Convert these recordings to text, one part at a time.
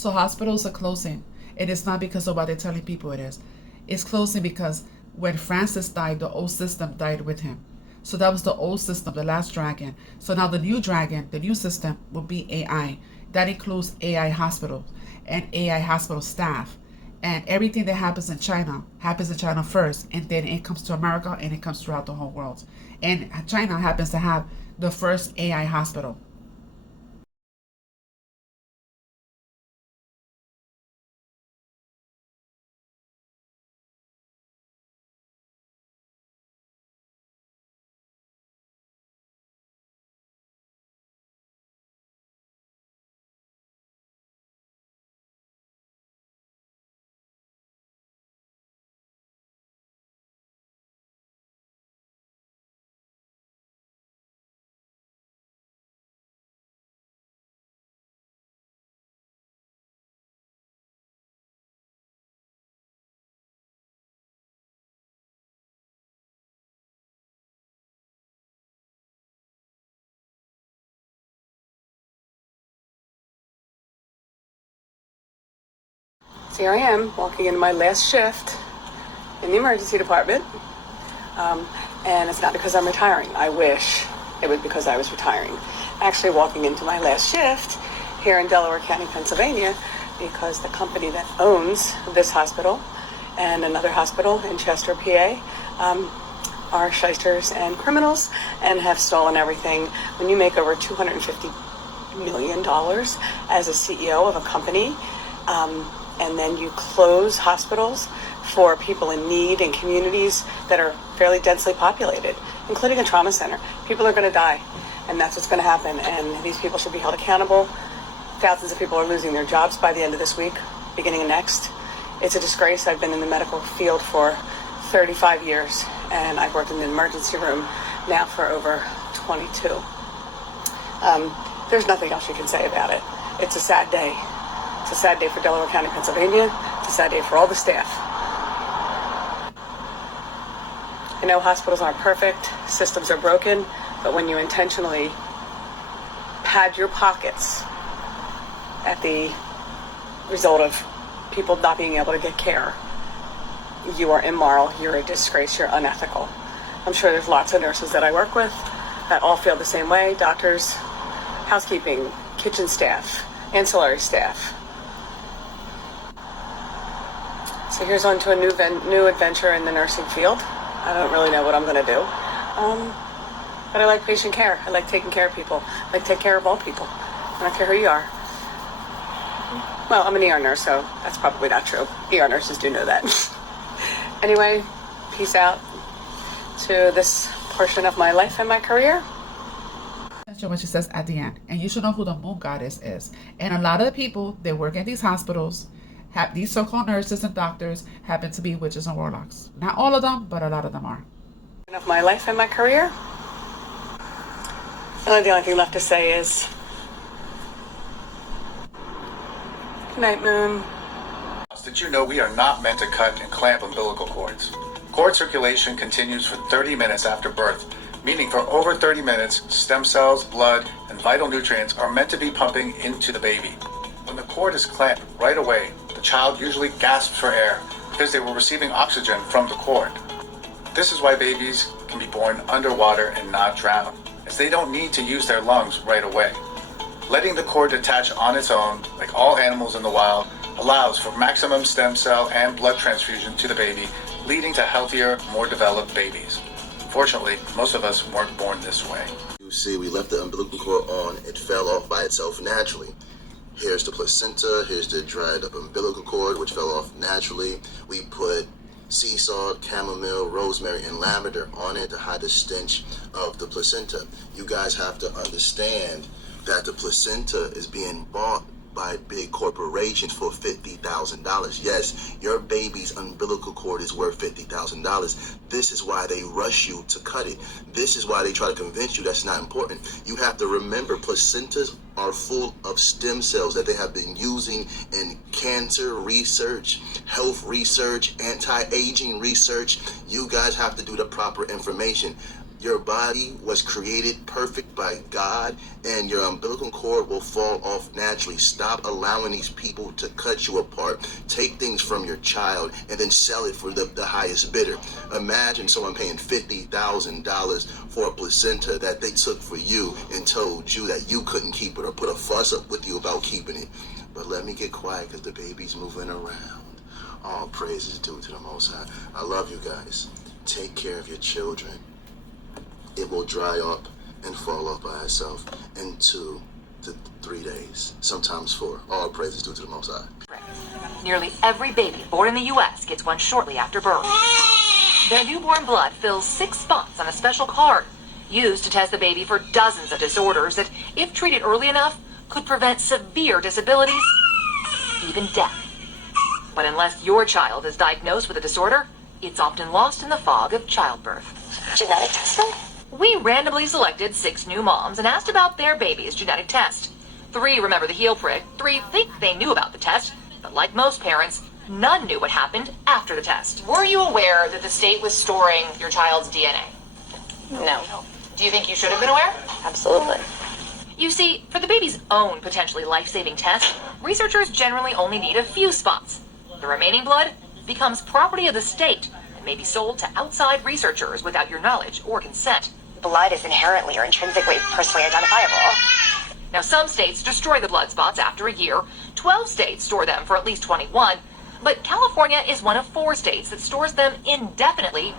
So hospitals are closing. It is not because of what they're telling people it is. It's closing because when Francis died, the old system died with him. So that was the old system, the last dragon. So now the new dragon, the new system will be AI. That includes AI hospitals and AI hospital staff. And everything that happens in China first, and then it comes to America and it comes throughout the whole world. And China happens to have the first AI hospital. So here I am walking into my last shift in the emergency department. And it's not because I'm retiring. I wish it was because I was retiring. Actually walking into my last shift here in Delaware County, Pennsylvania, because the company that owns this hospital and another hospital in Chester, PA, are shysters and criminals and have stolen everything. When you make over $250 million as a CEO of a company, and then you close hospitals for people in need in communities that are fairly densely populated, including a trauma center. People are going to die, and that's what's going to happen, and these people should be held accountable. Thousands of people are losing their jobs by the end of this week, beginning of next. It's a disgrace. I've been in the medical field for 35 years, and I've worked in the emergency room now for over 22. There's nothing else you can say about it. It's a sad day. It's a sad day for Delaware County, Pennsylvania. It's a sad day for all the staff. I know hospitals aren't perfect, systems are broken, but when you intentionally pad your pockets at the result of people not being able to get care, you are immoral, you're a disgrace, you're unethical. I'm sure there's lots of nurses that I work with that all feel the same way. Doctors, housekeeping, kitchen staff, ancillary staff. So here's on to a new adventure in the nursing field. I don't really know what I'm going to do. But I like patient care. I like taking care of people. I like to take care of all people. I don't care who you are. Well, I'm an ER nurse, so that's probably not true. ER nurses do know that. Anyway, peace out to this portion of my life and my career. That's what she says at the end. And you should know who the moon goddess is. And a lot of the people that work at these hospitals, these so-called nurses and doctors, happen to be witches and warlocks. Not all of them, but a lot of them are. Of my life and my career. The only thing left to say is good night, Moon. Did you know we are not meant to cut and clamp umbilical cords? Cord circulation continues for 30 minutes after birth, meaning for over 30 minutes, stem cells, blood, and vital nutrients are meant to be pumping into the baby. When the cord is clamped right away, the child usually gasps for air because they were receiving oxygen from the cord. This is why babies can be born underwater and not drown, as they don't need to use their lungs right away. Letting the cord detach on its own, like all animals in the wild, allows for maximum stem cell and blood transfusion to the baby, leading to healthier, more developed babies. Fortunately, most of us weren't born this way. You see, we left the umbilical cord on. It fell off by itself naturally. Here's the placenta. Here's the dried up umbilical cord, which fell off naturally. We put sea salt, chamomile, rosemary, and lavender on it to hide the stench of the placenta. You guys have to understand that the placenta is being bought by big corporations for $50,000. Yes, your baby's umbilical cord is worth $50,000. This is why they rush you to cut it. This is why they try to convince you that's not important. You have to remember, placentas are full of stem cells that they have been using in cancer research, health research, anti-aging research. You guys have to do the proper information. Your body was created perfect by God, and your umbilical cord will fall off naturally. Stop allowing these people to cut you apart, take things from your child, and then sell it for the highest bidder. Imagine someone paying $50,000 for a placenta that they took for you and told you that you couldn't keep it or put a fuss up with you about keeping it. But let me get quiet because the baby's moving around. All praise is due to the Most High. I love you guys. Take care of your children. It will dry up and fall off by itself in 2 to 3 days, sometimes 4. All praise is due to the Most High. Nearly every baby born in the U.S. gets one shortly after birth. Their newborn blood fills 6 spots on a special card used to test the baby for dozens of disorders that, if treated early enough, could prevent severe disabilities, even death. But unless your child is diagnosed with a disorder, it's often lost in the fog of childbirth. Genetic testing? We randomly selected 6 new moms and asked about their baby's genetic test. 3 remember the heel prick, 3 think they knew about the test, but like most parents, none knew what happened after the test. Were you aware that the state was storing your child's DNA? No. Do you think you should have been aware? Absolutely. You see, for the baby's own potentially life-saving test, researchers generally only need a few spots. The remaining blood becomes property of the state and may be sold to outside researchers without your knowledge or consent. Blood is inherently or intrinsically personally identifiable. Now, some states destroy the blood spots after a year. 12 states store them for at least 21. But California is one of 4 states that stores them indefinitely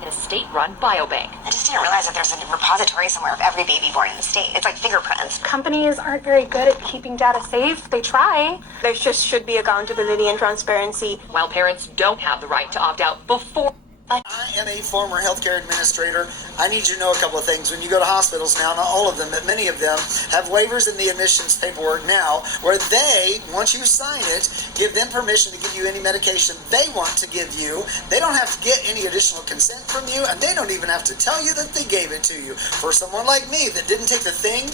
in a state-run biobank. I just didn't realize that there's a repository somewhere of every baby born in the state. It's like fingerprints. Companies aren't very good at keeping data safe. They try. There just should be accountability and transparency. While parents don't have the right to opt out before... I am a former healthcare administrator. I need you to know a couple of things. When you go to hospitals now, not all of them, but many of them have waivers in the admissions paperwork now where they, once you sign it, give them permission to give you any medication they want to give you. They don't have to get any additional consent from you, and they don't even have to tell you that they gave it to you. For someone like me that didn't take the thing,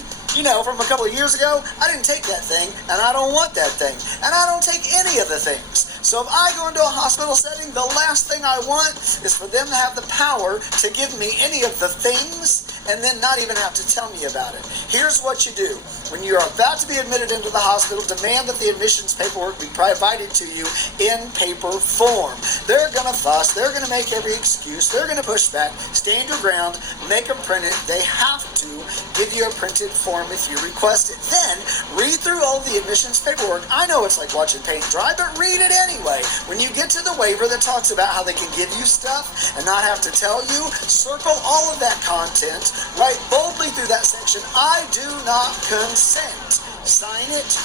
from a couple of years ago, I didn't take that thing, and I don't want that thing, and I don't take any of the things. So if I go into a hospital setting, the last thing I want is for them to have the power to give me any of the things and then not even have to tell me about it. Here's what you do. When you're about to be admitted into the hospital, demand that the admissions paperwork be provided to you in paper form. They're going to fuss. They're going to make every excuse. They're going to push back. Stand your ground. Make them print it. They have to give you a printed form if you request it. Then read through all the admissions paperwork. I know it's like watching paint dry, but read it anyway. When you get to the waiver that talks about how they can give you stuff and not have to tell you, circle all of that content. Write boldly through that section, I do not consent. Sign it,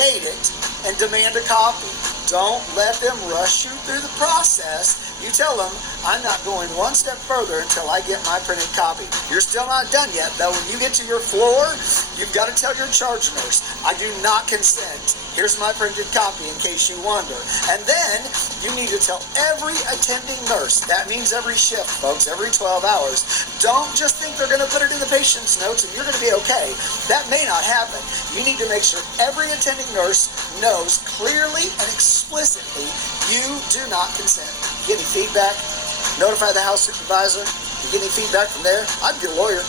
date it, and demand a copy. Don't let them rush you through the process. You tell them, I'm not going one step further until I get my printed copy. You're still not done yet, though. When you get to your floor, you've got to tell your charge nurse, I do not consent. Here's my printed copy in case you wonder. And then you need to tell every attending nurse, that means every shift, folks, every 12 hours, don't just think they're going to put it in the patient's notes and you're going to be okay. That may not happen. You need to make sure every attending nurse knows clearly and explicitly you do not consent. Get any feedback? Notify the house supervisor. You get any feedback from there? I'd be a lawyer.